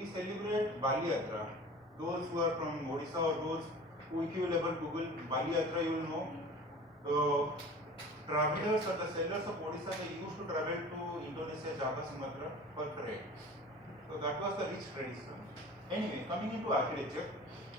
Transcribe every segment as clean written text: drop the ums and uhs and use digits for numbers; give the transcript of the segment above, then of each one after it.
we celebrate Bali Yatra. Those who are from Odisha or those who, if you will ever Google Bali Yatra, you will know the travelers or the sellers of Odisha, they used to travel to Indonesia, Java, Sumatra for trade. So that was the rich tradition. Anyway, coming into architecture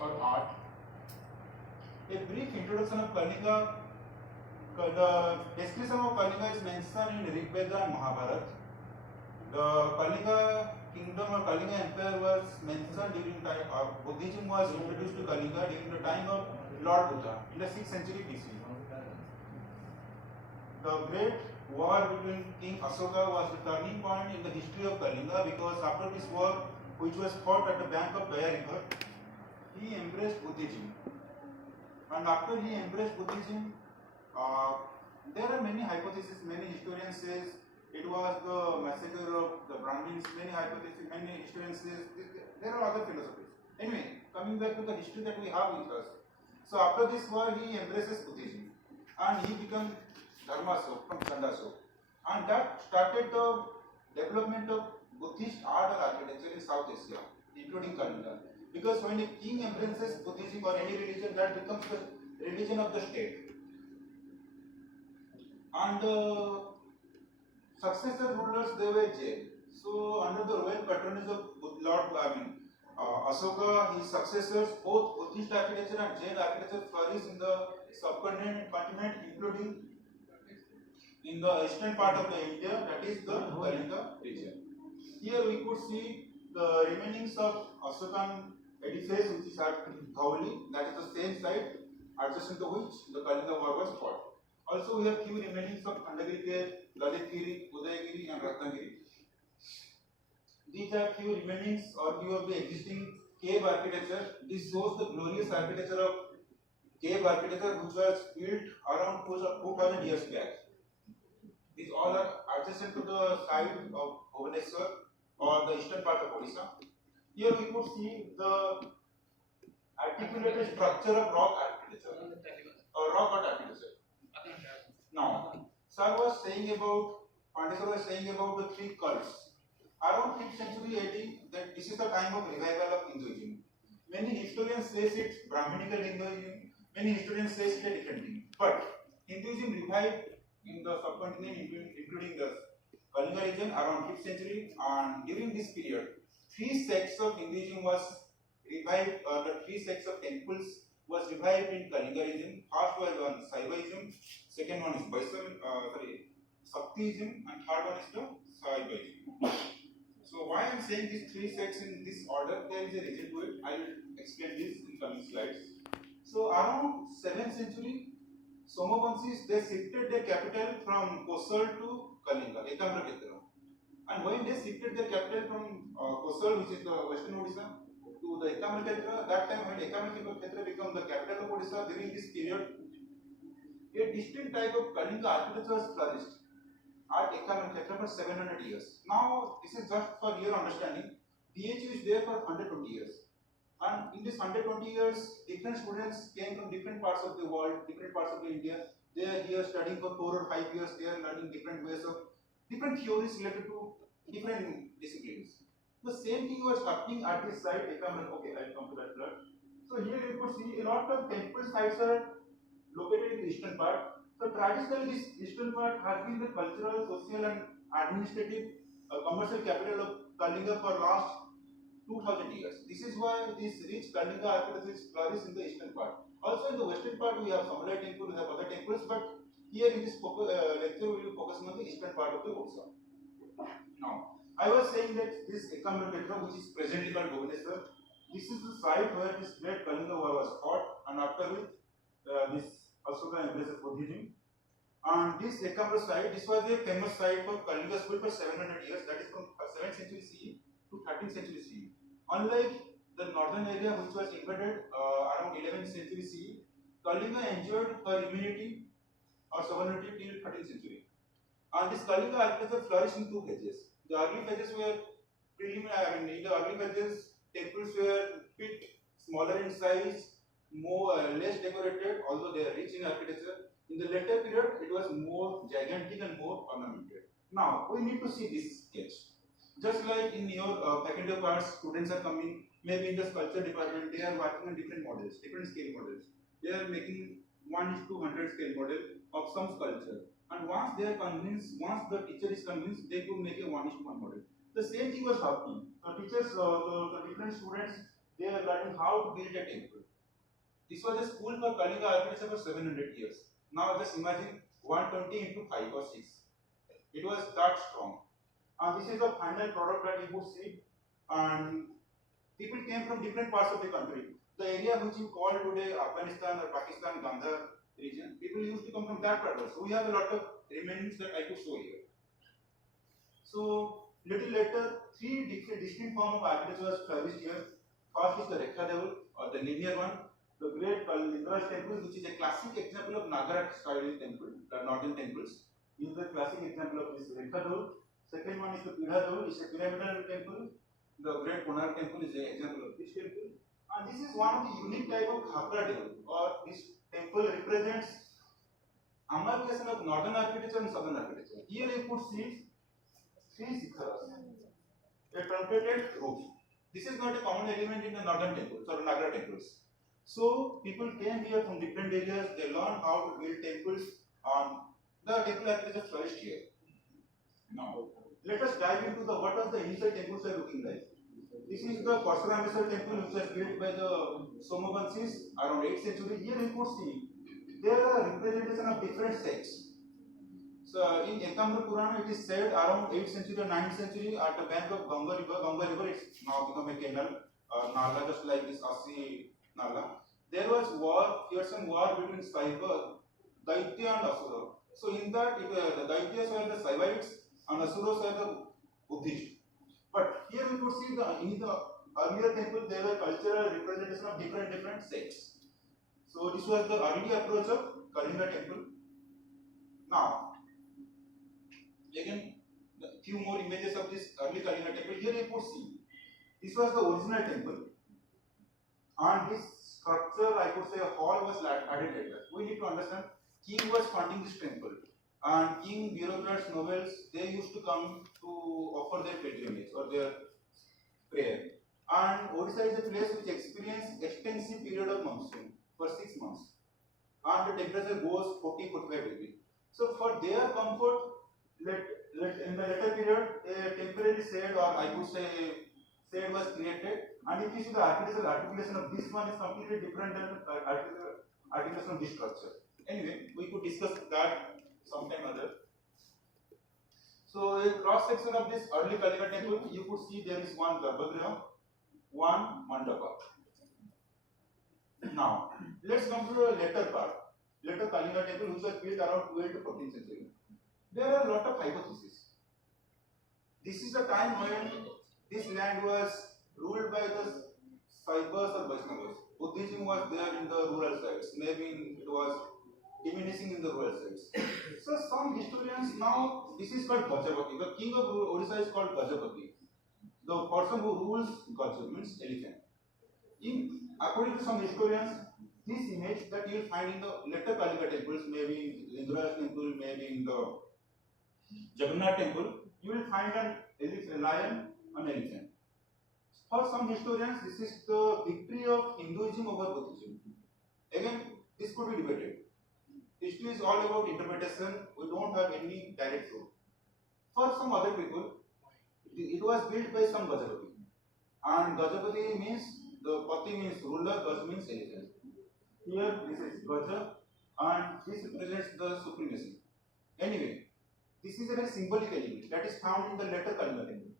or art, a brief introduction of Kalinga. The description of Kalinga is mentioned in Rig Veda and Mahabharata. The Kalinga kingdom or Kalinga empire was mentioned during time Buddhism was introduced to Kalinga during the time of Lord Buddha in the 6th century BC. The great war between King Ashoka was the turning point in the history of Kalinga, because after this war, which was fought at the bank of Gaya river, he embraced Buddhism. And after he embraced Buddhism, there are many hypotheses. Many historians say it was the massacre of the Brahmins. Many hypotheses, many historians say there are other philosophies. Anyway, coming back to the history that we have with us. So after this war, he embraces Buddhism and he becomes Dharmasok from Chandasok, and that started the development of Buddhist art or architecture in South Asia, including Kalinga. Because when a king embraces Buddhism or any religion, that becomes the religion of the state. And the successor rulers, they were jailed. So under the royal patronage of Ashoka, his successors, both Buddhist architecture and Jain architecture flourished in the subcontinent, including in the eastern part of the India, that is the Kalinga region. Here we could see the remainings of Ashokan edifice, which is at Dhauli, that is the same site adjacent to which the Kalinga war was fought. Also, we have few remainings of Khandagiri, Lalitgiri, Udayagiri, and Ratnagiri. These are few remainings or few of the existing cave architecture. This shows the glorious architecture of cave architecture, which was built around 2000 years back. These all are adjacent to the side of Bhubaneswar or the eastern part of Odisha. Here we could see the articulated structure of rock architecture or rock art architecture. Now, Sir was saying about, Pandesar was saying about the three cults. Around 5th century AD, that this is the time of revival of Hinduism. Many historians say it's Brahminical Hinduism, many historians say it's a different thing. But Hinduism revived in the subcontinent, including the Kalinga region around 5th century, and during this period, three sects of Hinduism was revived, the three sects of temples was revived in Kalinga region. First was one Saivaism, second one is Shaktiism, and third one is the Saivaism. So why I am saying these three sects in this order, there is a reason to it. I will explain this in coming slides. So around 7th century, Somavanshis, they shifted their capital from Kosal to Kalinga, Ekamrakshetra. And when they shifted their capital from Kosal, which is the western Odisha, to the Ekamrakshetra, that time when Ekamrakshetra became the capital of Odisha, during this period, a distinct type of Kalinga architecture was flourished at Ekamrakshetra for 700 years. Now, this is just for your understanding. DHU is there for 120 years. And in this 120 years, different students came from different parts of the world, different parts of India. They are here studying for 4 or 5 years. They are learning different ways of, different theories related to different disciplines. The same thing was happening at this site. Okay, I will come to that slide. So here you could see a lot of temple sites are located in the eastern part. So traditionally, this eastern part has been the cultural, social, and administrative commercial capital of Kalinga for last 2000 years. This is why this rich Kalinga architecture is flourished in the eastern part. Also in the western part, we have Samurai temple, we have other temples, but here in this lecture, we will focus on the eastern part of the Odisha. Now, I was saying that this Ekamrakshetra, which is presently called Bhubaneswar, this is the site where this great Kalinga war was fought, and after which this Ashoka embraces Buddhism. And this Ekamra site, this was a famous site for Kalinga school for 700 years, that is from 7th century CE to 13th century CE. Unlike the northern area, which was invaded around 11th century CE, Kalinga enjoyed her immunity or sovereignty till 13th century. And this Kalinga architecture flourished in two phases. The early phases were preliminary, in the early phases, temples were bit smaller in size, less decorated, although they are rich in architecture. In the later period, it was more gigantic and more ornamented. Now, we need to see this sketch. Just like in your faculty of arts, students are coming, maybe in the sculpture department, they are working on different models, different scale models. They are making 1 to 100 scale model of some sculpture. And once they are convinced, once the teacher is convinced, they could make a 1 to 1 model. The same thing was happening. The teachers, the different students, they are learning how to build a temple. This was a school for Kalinga architecture for 700 years. Now just imagine 120 into 5 or 6. It was that strong. And this is the final product that you would see. And people came from different parts of the country. The area which you call today Afghanistan or Pakistan, Gandhar region, people used to come from that part also. We have a lot of remains that I could show here. So, little later, three different distinct forms of architecture was flourished here. First is the Rekha level, or the linear one. The great Kalinga temple, which is a classic example of Nagara style temple, the northern temples. This is the classic example of this Rekha level. Second one is the Pidha level, it's a pyramidal temple. The great Konark temple is an example of this temple. And this is one of the unique type of Khapra temple, or this temple represents amalgamation of northern architecture and southern architecture. Here you could see three sikharas, a truncated roof. This is not a common element in the northern temples or Nagara temples. So people came here from different areas, they learned how to build temples, and the temple architecture flourished here. Now, let us dive into the what was the initial temples are looking like. This is the Parsurameswar temple which was built by the Somavansis around 8th century. Here you could see there are representation of different sects. So in Ekamra Purana it is said around 8th century or 9th century at the bank of Ganga river it's now become a canal, Nala just like this Asi Nala. There was war, fearsome war between Daitya and Asura. So in that the Daityas were the Saivites and Asuras were the Buddhists. But here we could see in the earlier temple there were cultural representation of different sects. So this was the early approach of Kalinga temple. Now, again, a few more images of this early Kalinga temple. Here you could see this was the original temple, and this structure, I could say, a hall was added later. We need to understand, king was funding this temple, and king, bureaucrats, nobles, they used to come to offer their pilgrimage or their prayer. And Odisha is a place which experiences extensive period of monsoon for 6 months, and the temperature goes 40-45 degrees. So for their comfort, in the later period, a temporary shade, or I would say shade, was created. And if you see the architectural articulation of this one is completely different than articulation of this structure. Anyway, we could discuss that sometime other. So a cross section of this early Kalinga temple, you could see there is one Garbhagriha, one Mandapa. Now, let's come to the later part, later Kalinga temple, which was built around 12th to 14th century. There are a lot of hypotheses. This is the time when this land was ruled by the Saivas or Vaishnavas. Buddhism was there in the rural sites. Maybe it was diminishing in the rural sites. So some historians now, this is called Gajapati. The king of Odisha is called Gajapati. The person who rules Gaja means elephant. According to some historians, this image that you will find in the later Kalinga temples, maybe in Linguraj temple, maybe in the Jagannath temple, you will find a lion, an elephant. For some historians, this is the victory of Hinduism over Buddhism. Again, this could be debated. History is all about interpretation. We don't have any direct proof. For some other people, it was built by some Gajapati. And Gajapati means, the Pati means ruler, Gaj means elephant. Here, this is Gaja, and this represents the supremacy. Anyway, this is a very symbolic element that is found in the later Kalinga temple.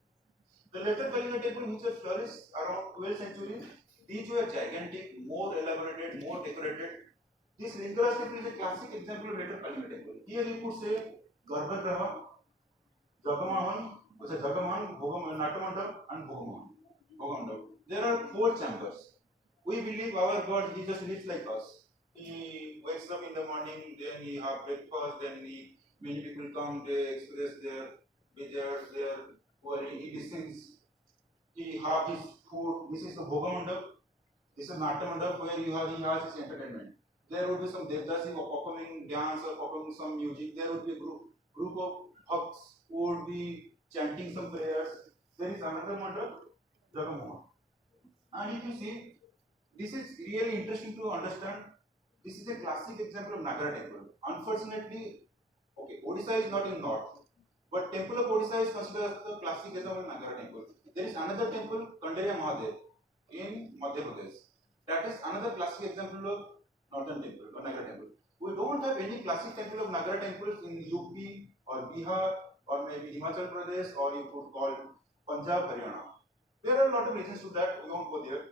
The later Kalinga temple, which was flourished around 12th century, these were gigantic, more elaborated, more decorated. This Linguraj temple is a classic example of later Kalinga temple. Here you could say Garbhagriha, Jagamahan, Natamandap, and Bhogamandap. There are 4 chambers. We believe our God, he just lives like us. He wakes up in the morning, then he have breakfast, then many people come, they express their desires, their worry, he listens, he have his food. This is the Bhogamandap, this is Natamandap where he has his entertainment. There would be some Devdasi performing dance or performing some music. There would be a group of bhakts who would be chanting some prayers. There is another model, Jagamohan. And if you see, this is really interesting to understand. This is a classic example of Nagara temple. Unfortunately, okay, Odisha is not in north, but temple of Odisha is considered as the classic example of Nagara temple. There is another temple, Kandaria Mahadev, in Madhya Pradesh. That is another classic example of northern temple or Nagara temple. We don't have any classic temple of Nagara temples in UP or Bihar or maybe Himachal Pradesh or you could call Punjab, Haryana. There are a lot of reasons to that. We won't go there.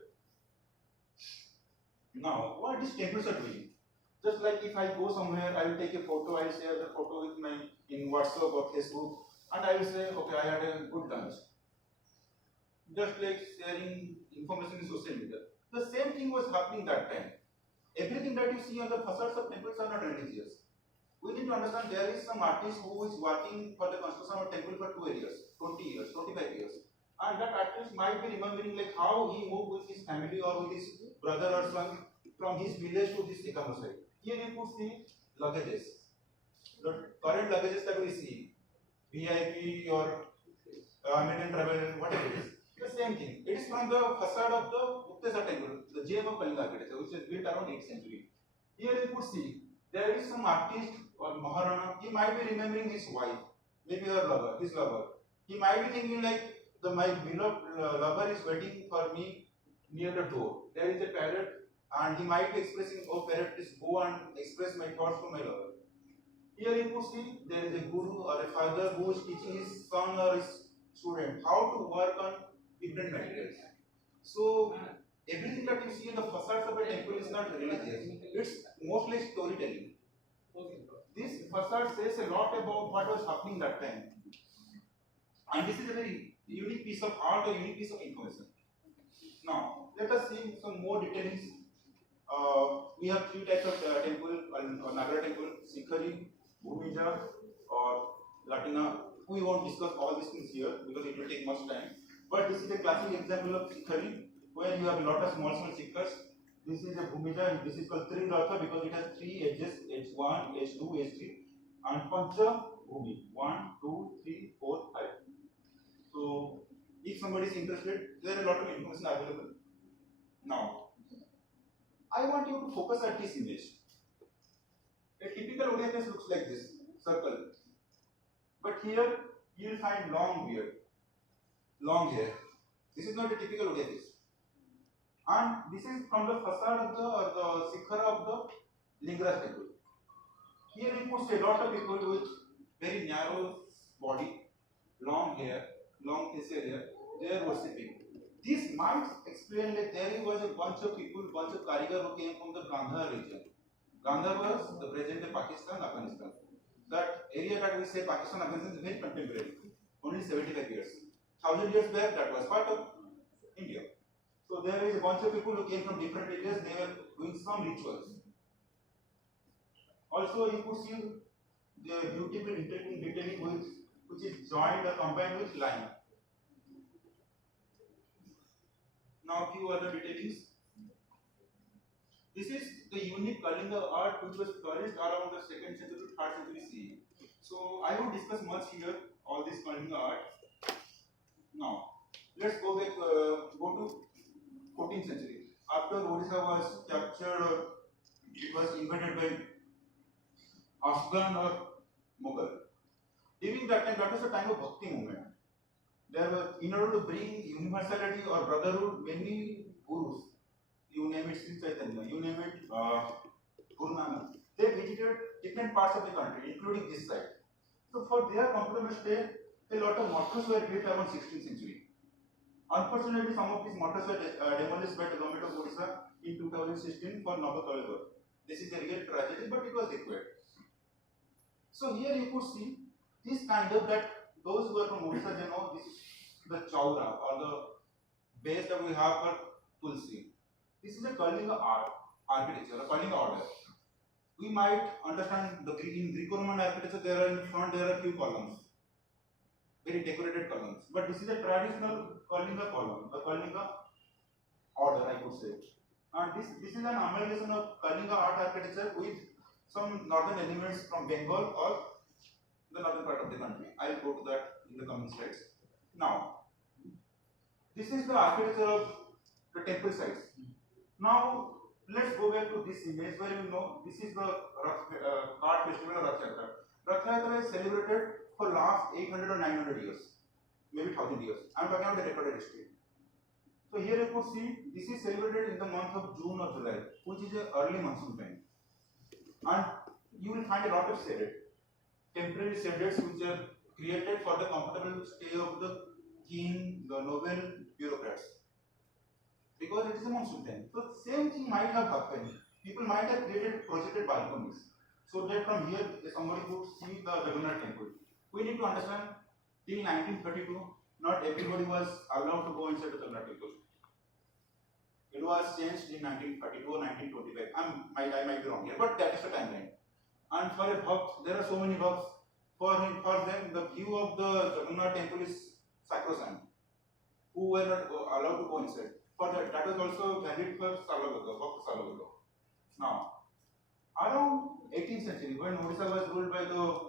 Now, what these temples are doing? Just like if I go somewhere, I will take a photo, I will share the photo with my in WhatsApp or Facebook, and I will say, okay, I had a good lunch. Just like sharing information in social media. The same thing was happening that time. Everything that you see on the facades of temples are not religious. We need to understand there is some artist who is working for the construction of a temple for 2 years, 20 years, 25 years. And that artist might be remembering like how he moved with his family or with his brother or son from his village to this Ekama site. Here you could see luggages. The current luggages that we see, VIP or American travel, whatever it is, the same thing. It is from the facade of the Muktesar temple, the gem of Kalinga architecture, which is built around 8th century. Here you could see there is some artist or Maharana. He might be remembering his wife, maybe her lover, his lover. He might be thinking like my beloved lover is waiting for me near the door. There is a parrot, and he might be expressing, oh parrot, please go and express my thoughts to my lover. Here you could see there is a guru or a father who is teaching his son or his student how to work on different materials. So everything that you see in the facades of a temple is not religious. It's mostly storytelling. This facade says a lot about what was happening that time. And this is a very unique piece of art or unique piece of information. Now, let us see some more details. We have three types of temple or Nagara temple: Sikhari, Bhumija, or Latina. We won't discuss all these things here because it will take much time. But this is a classic example of Sikhari, where you have a lot of small Sikhars. This is a Bhumija. This is called Trinratha because it has three edges: H1, H2, H3, and Pancha Bhumi: 1, 2, 3, 4, 5. So, if somebody is interested, there are a lot of information available. Now, I want you to focus at this image. A typical Odia face looks like this, circle. But here, you will find long beard, long hair. This is not a typical Odia face. And this is from the facade of the Sikhara of the Lingaraj temple. Here you could see a lot of people with very narrow body, long hair, long facial hair, they are worshipping. This might explain that there was a bunch of people, bunch of Karigar who came from the Gandhar region. Gandhar was the present day Pakistan, Afghanistan. That area that we say Pakistan, Afghanistan is very contemporary, only 75 years. 1000 years back, that was part of India. So there is a bunch of people who came from different areas, they were doing some rituals. Also, you could see the beautiful intricate detailing which is joined or combined with line. Now, few other detailings. This is the unique Kalinga art which was flourished around the 2nd century to 3rd century CE. So, I won't discuss much here, all this Kalinga art. Now, let's go back, go to 14th century. After Odisha was captured or it was invaded by Afghan or Mughal. During that time, that was a time of Bhakti movement. There were, in order to bring universality or brotherhood, many gurus, you name it Sri Chaitanya, you name it Guru Nanak, they visited different parts of the country, including this side. So for their comfortable stay, a lot of mortars were built around 16th century. Unfortunately, some of these mortars were demolished by the government of Odisha in 2016 for Navakali work. This is a real tragedy, but it was required. So here you could see this kind of that those who are from Odisha, they know this is the chaura or the base that we have for Tulsi. This is a Kalinga art, architecture, a Kalinga order. We might understand the in Greco-Roman architecture, there are in front there are few columns, very decorated columns. But this is a traditional Kalinga column, the Kalinga order, I could say. And this is an amalgamation of Kalinga art architecture with some northern elements from Bengal or the northern part of the country. I will go to that in the coming slides. Now, This is the architecture of the temple sites. Now let's go back to this image where you know this is the card festival of Rath Yatra. Rath Yatra is celebrated for last 800 or 900 years, maybe 1000 years. I am talking about the recorded history. So here you could see this is celebrated in the month of June or July, which is an early monsoon time. And you will find a lot of shaded, temporary shadeds which are created for the comfortable stay of the king, the noble bureaucrats. Because it is a monsoon time. So same thing might have happened. People might have created projected balconies so that from here somebody could see the Jagannath temple. We need to understand till 1932, not everybody was allowed to go inside the Jagannath temple. It was changed in 1932 or 1925. I might be wrong here, but that is the timeline. And for a bhakt, there are so many bhakts. For them, the view of the Jagannath temple is sacrosanct. Who were not allowed to go inside. For that was also valid for Salavaga, Bhakta Salavaga. Now, around 18th century, when Odisha was ruled by the